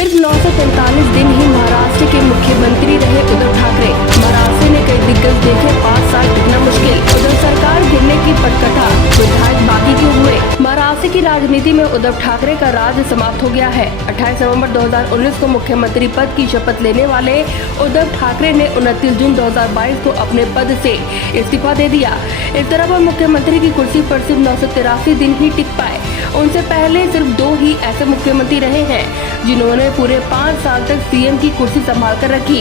सिर्फ 943 दिन ही महाराष्ट्र के मुख्यमंत्री रहे उद्धव ठाकरे। महाराष्ट्र ने कई दिग्गज देखे, 5 साल टिकना मुश्किल। उद्धव सरकार गिरने की पटकथा, विधायक बागी क्यों हुए? महाराष्ट्र की राजनीति में उद्धव ठाकरे का राज समाप्त हो गया है। 28 नवंबर 2019 को मुख्यमंत्री पद की शपथ लेने वाले उद्धव ठाकरे ने 29 जून 2022 को अपने पद से इस्तीफा दे दिया। इस तरह वह मुख्यमंत्री की कुर्सी पर सिर्फ 983 दिन ही टिक पाए। उनसे पहले सिर्फ 2 ही ऐसे मुख्यमंत्री रहे हैं जिन्होंने पूरे 5 साल तक सीएम की कुर्सी संभाल कर रखी।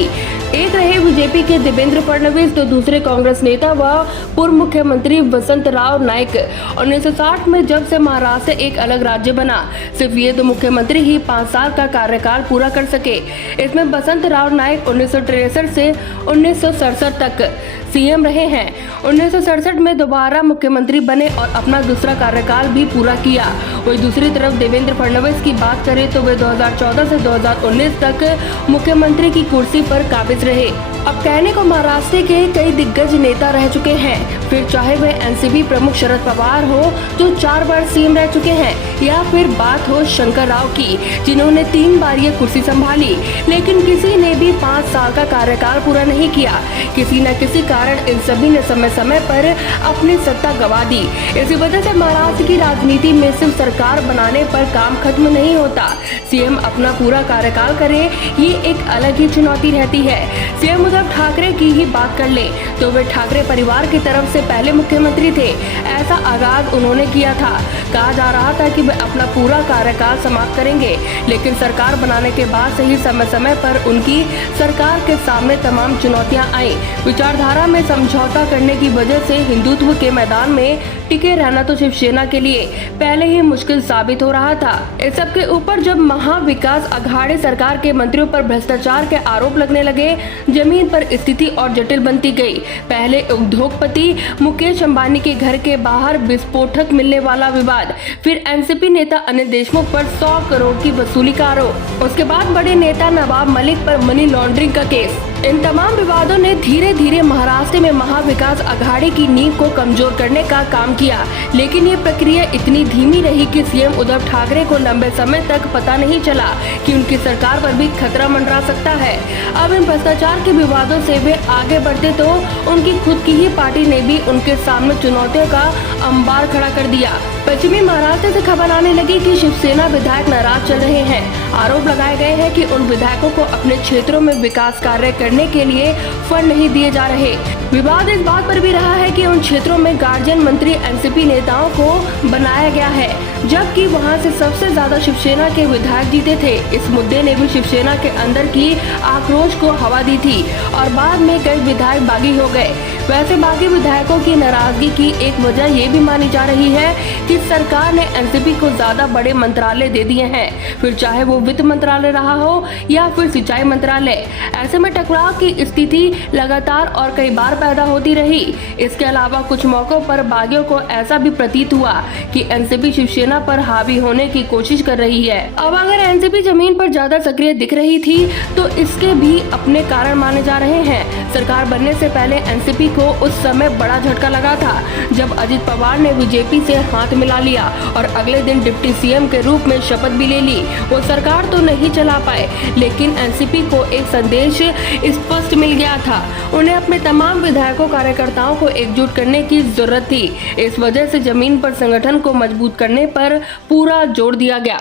एक रहे बीजेपी के देवेंद्र फडणवीस तो दूसरे कांग्रेस नेता व पूर्व मुख्यमंत्री वसंतराव नाईक। 1960 में जब से महाराष्ट्र एक अलग राज्य बना, सिर्फ ये 2 मुख्यमंत्री ही 5 साल का कार्यकाल पूरा कर सके। इसमें वसंतराव नाईक 1963 से 1967 तक सीएम रहे हैं। 1967 में दोबारा मुख्यमंत्री बने और अपना दूसरा कार्यकाल भी पूरा किया। वही दूसरी तरफ देवेंद्र फडणवीस की बात करें तो वे 2014 से 2019 तक मुख्यमंत्री की कुर्सी पर काबिज रहे। अब कहने को महाराष्ट्र के कई दिग्गज नेता रह चुके हैं, फिर चाहे वे एनसीपी प्रमुख शरद पवार हो जो 4 बार सीएम रह चुके हैं, या फिर बात हो शंकर राव की जिन्होंने 3 बार ये कुर्सी संभाली, लेकिन किसी ने भी 5 साल का कार्यकाल पूरा नहीं किया। किसी न किसी कारण इन सभी ने समय समय पर अपनी सत्ता गंवा दी। इसी वजह से महाराष्ट्र की राजनीति में सिर्फ सरकार बनाने पर काम खत्म नहीं होता, सीएम अपना पूरा कार्यकाल करे, ये एक अलग ही चुनौती रहती है। सीएम उद्धव ठाकरे की ही बात कर ले तो वे ठाकरे परिवार की तरफ से पहले मुख्यमंत्री थे। ऐसा आगाज उन्होंने किया था। कहा जा रहा था कि वे अपना पूरा कार्यकाल समाप्त करेंगे, लेकिन सरकार बनाने के बाद से ही समय समय पर उनकी सरकार के सामने तमाम चुनौतियां आई। विचारधारा में समझौता करने की वजह से हिंदुत्व के मैदान में टिके रहना तो शिवसेना के लिए पहले ही मुश्किल साबित हो रहा था। इस सब के ऊपर जब महाविकास अघाड़ी सरकार के मंत्रियों पर भ्रष्टाचार के आरोप लगने लगे, जमीन पर स्थिति और जटिल बनती गई। पहले उद्योगपति मुकेश अंबानी के घर के बाहर विस्फोटक मिलने वाला विवाद, फिर एनसीपी नेता अनिल देशमुख पर 100 करोड़ की वसूली का आरोप, उसके बाद बड़े नेता नवाब मलिक पर मनी लॉन्ड्रिंग का केस। इन तमाम विवादों ने धीरे धीरे महाराष्ट्र में महाविकास अघाड़ी की नींव को कमजोर करने का काम किया, लेकिन ये प्रक्रिया इतनी धीमी रही कि सीएम उद्धव ठाकरे को लंबे समय तक पता नहीं चला कि उनकी सरकार पर भी खतरा मंडरा सकता है। अब इन भ्रष्टाचार के विवादों से वे आगे बढ़ते तो उनकी खुद की ही पार्टी ने भी उनके सामने चुनौतियों का अंबार खड़ा कर दिया। पश्चिमी महाराष्ट्र से खबर आने लगी कि शिवसेना विधायक नाराज चल रहे हैं। आरोप लगाए गए हैं कि उन विधायकों को अपने क्षेत्रों में विकास कार्य करने के लिए फंड नहीं दिए जा रहे। विवाद इस बात पर भी रहा है कि उन क्षेत्रों में गार्जियन मंत्री एनसीपी नेताओं को बनाया गया है, जबकि वहां से सबसे ज्यादा शिवसेना के विधायक जीते थे। इस मुद्दे ने भी शिवसेना के अंदर की आक्रोश को हवा दी थी और बाद में कई विधायक बागी हो गए। वैसे बागी विधायकों की नाराजगी की एक वजह ये भी मानी जा रही है कि सरकार ने एनसीपी को ज्यादा बड़े मंत्रालय दे दिए हैं, फिर चाहे वो वित्त मंत्रालय रहा हो या फिर सिंचाई मंत्रालय। ऐसे में टकराव की स्थिति लगातार और कई बार पैदा होती रही। इसके अलावा कुछ मौकों पर बागियों को ऐसा भी प्रतीत हुआ कि एनसीपी शिवसेना पर हावी होने की कोशिश कर रही है। अब अगर एनसीपी जमीन पर ज्यादा सक्रिय दिख रही थी तो इसके भी अपने कारण माने जा रहे हैं। सरकार बनने से पहले एनसीपी को उस समय बड़ा झटका लगा था जब अजित पवार ने बीजेपी से हाथ मिला लिया और अगले दिन डिप्टी सीएम के रूप में शपथ भी ले ली। वो सरकार तो नहीं चला पाए, लेकिन एनसीपी को एक संदेश स्पष्ट मिल गया था। उन्हें अपने तमाम विधायकों कार्यकर्ताओं को एकजुट करने की जरूरत थी। इस वजह से जमीन पर संगठन को मजबूत करने पर पूरा जोर दिया गया।